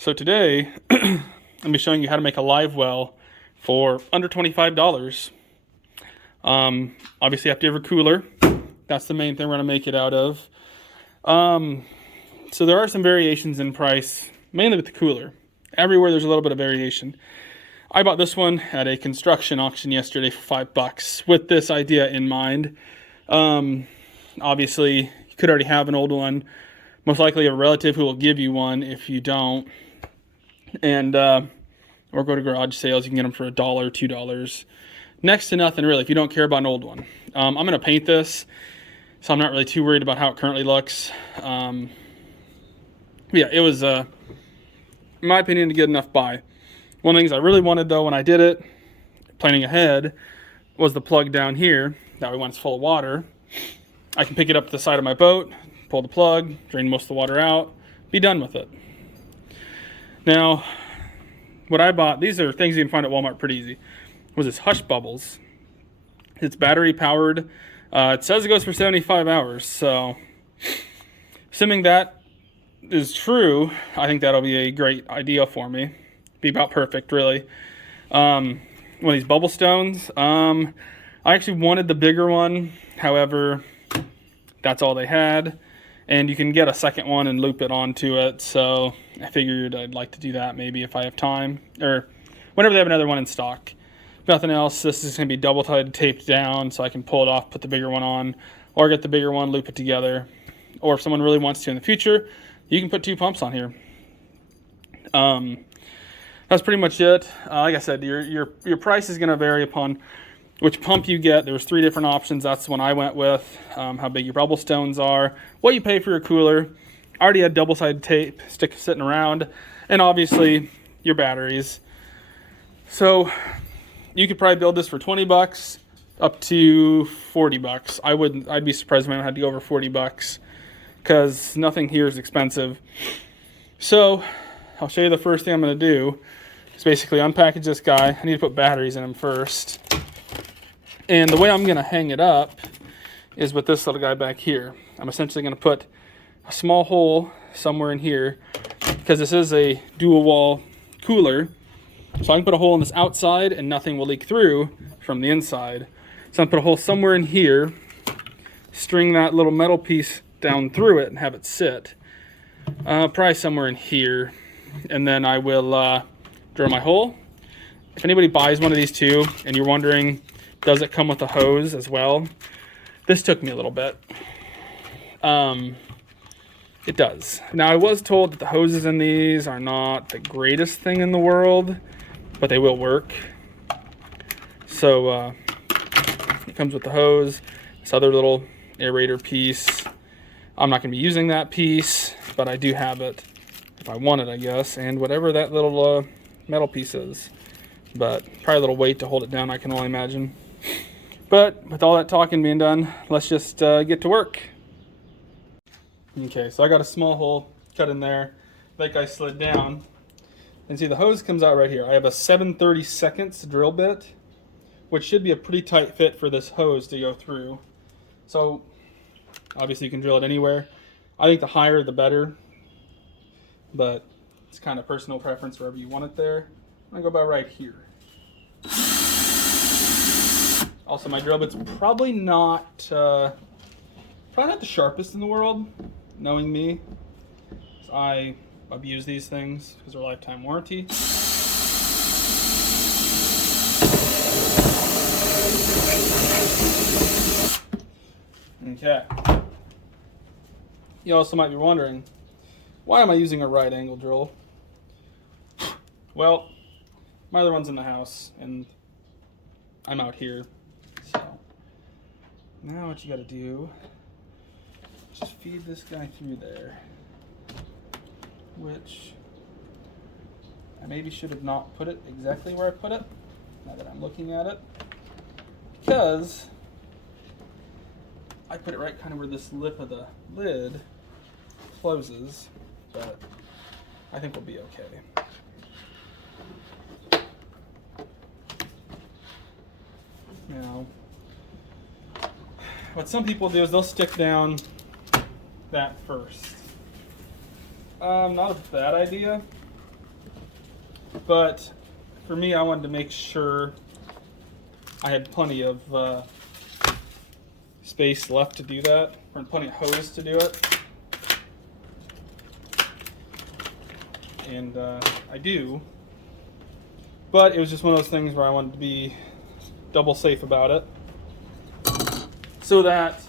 So today, I'm be showing you how to make a live well for under $25. Obviously, you have to have a cooler. That's the main thing we're going to make it out of. So there are some variations in price, mainly with the cooler. Everywhere there's a little bit of variation. I bought this one at a construction auction yesterday for $5 with this idea in mind. Obviously, you could already have an old one. Most likely a relative who will give you one if you don't. And or go to garage sales. You can get them for $1, $2. Next to nothing, really, if you don't care about an old one. I'm going to paint this, so I'm not really too worried about how it currently looks. Yeah, it was, in my opinion, a good enough buy. One of the things I really wanted, though, when I did it, planning ahead, was the plug down here. That way, when it's full of water, I can pick it up to the side of my boat, pull the plug, drain most of the water out, be done with it. Now, what I bought, these are things you can find at Walmart pretty easy, was this Hush Bubbles. It's battery powered. It says it goes for 75 hours, so assuming that is true, I think that'll be a great idea for me. Be about perfect, really. One of these bubble stones. I actually wanted the bigger one, however, that's all they had. And you can get a second one and loop it onto it, so I figured I'd like to do that maybe if I have time, or whenever they have another one in stock. If nothing else, this is going to be double-sided taped down, so I can pull it off, put the bigger one on, or get the bigger one, loop it together. Or if someone really wants to in the future, you can put 2 pumps on here. That's pretty much it. Like I said, your price is going to vary upon which pump you get. There was 3 different options. That's the one I went with. How big your bubble stones are, what you pay for your cooler. I already had double-sided tape sitting around, and obviously your batteries. So you could probably build this for $20 up to $40. I'd be surprised if I had to go over $40 because nothing here is expensive. So I'll show you the first thing I'm going to do. Is basically unpackage this guy. I need to put batteries in him first. And the way I'm going to hang it up is with this little guy back here. I'm essentially going to put a small hole somewhere in here because this is a dual wall cooler. So I can put a hole in this outside and nothing will leak through from the inside. So I'm going to put a hole somewhere in here, string that little metal piece down through it and have it sit. Probably somewhere in here. And then I will drill my hole. If anybody buys one of these too and you're wondering, does it come with a hose as well? This took me a little bit. It does. Now, I was told that the hoses in these are not the greatest thing in the world, but they will work. So, it comes with the hose, this other little aerator piece. I'm not going to be using that piece, but I do have it if I want it, I guess, and whatever that little metal piece is. But probably a little weight to hold it down, I can only imagine. But with all that talking being done, let's just get to work. Okay, so I got a small hole cut in there, like I slid down. And see, the hose comes out right here. I have a 7/32 drill bit, which should be a pretty tight fit for this hose to go through. So obviously you can drill it anywhere. I think the higher the better, but it's kind of personal preference wherever you want it there. I'm gonna go about right here. Also, my drill bit's probably not the sharpest in the world, knowing me. So I abuse these things because they're lifetime warranty. Okay. You also might be wondering, why am I using a right angle drill? Well, my other one's in the house and I'm out here. So now what you gotta do is just feed this guy through there, which I maybe should have not put it exactly where I put it, now that I'm looking at it, because I put it right kind of where this lip of the lid closes, but I think we'll be okay. Now, what some people do is they'll stick down that first. Not a bad idea, But for me, I wanted to make sure I had plenty of space left to do that, or plenty of hose to do it. And I do, but it was just one of those things where I wanted to be double safe about it, so that,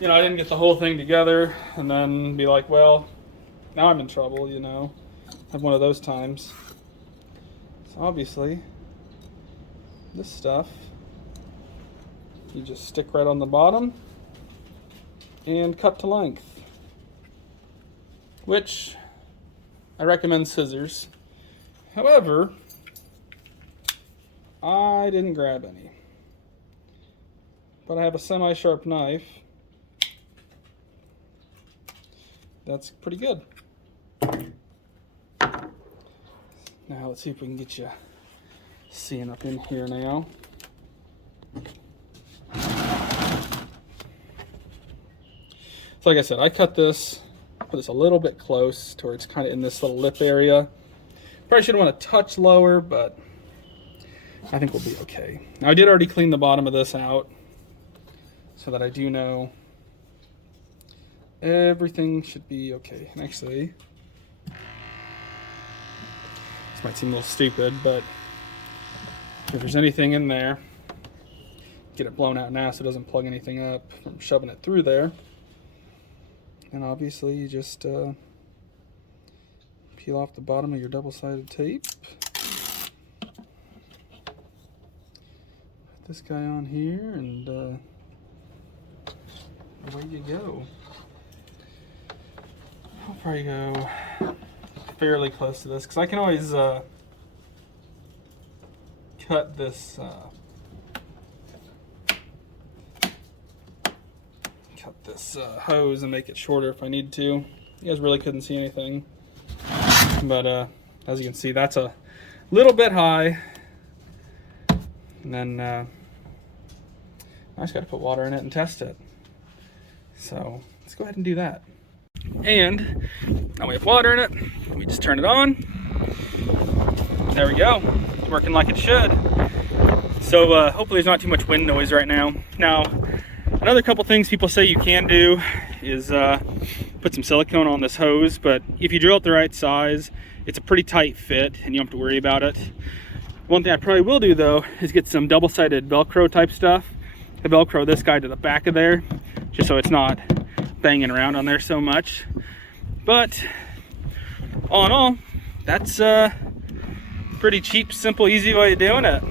you know, I didn't get the whole thing together and then be like, well, now I'm in trouble, you know. Have one of those times. So obviously, this stuff, you just stick right on the bottom and cut to length, which I recommend scissors. However, I didn't grab any, but I have a semi-sharp knife that's pretty good. Now let's see if we can get you seeing up in here now. So like I said, I cut this, put this a little bit close to where it's kind of in this little lip area. Probably should want to touch lower, but I think we'll be okay. Now I did already clean the bottom of this out so that I do know everything should be okay. And actually, this might seem a little stupid, but if there's anything in there, get it blown out now so it doesn't plug anything up from shoving it through there. And obviously you just peel off the bottom of your double-sided tape. Put this guy on here, and away you go. I'll probably go fairly close to this, because I can always cut this hose and make it shorter if I need to. You guys really couldn't see anything, but as you can see, that's a little bit high. And then I just got to put water in it and test it. So let's go ahead and do that. And now we have water in it. We just turn it on. There we go. It's working like it should. So hopefully there's not too much wind noise right now. Now, another couple things people say you can do is put some silicone on this hose, but if you drill it the right size, it's a pretty tight fit and you don't have to worry about it. One thing I probably will do though is get some double-sided Velcro type stuff. I Velcro this guy to the back of there, just so it's not banging around on there so much. But all in all, that's a pretty cheap, simple, easy way of doing it.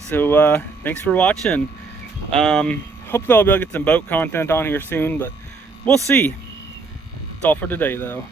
So thanks for watching. Hopefully I'll be able to get some boat content on here soon, but we'll see. That's all for today though.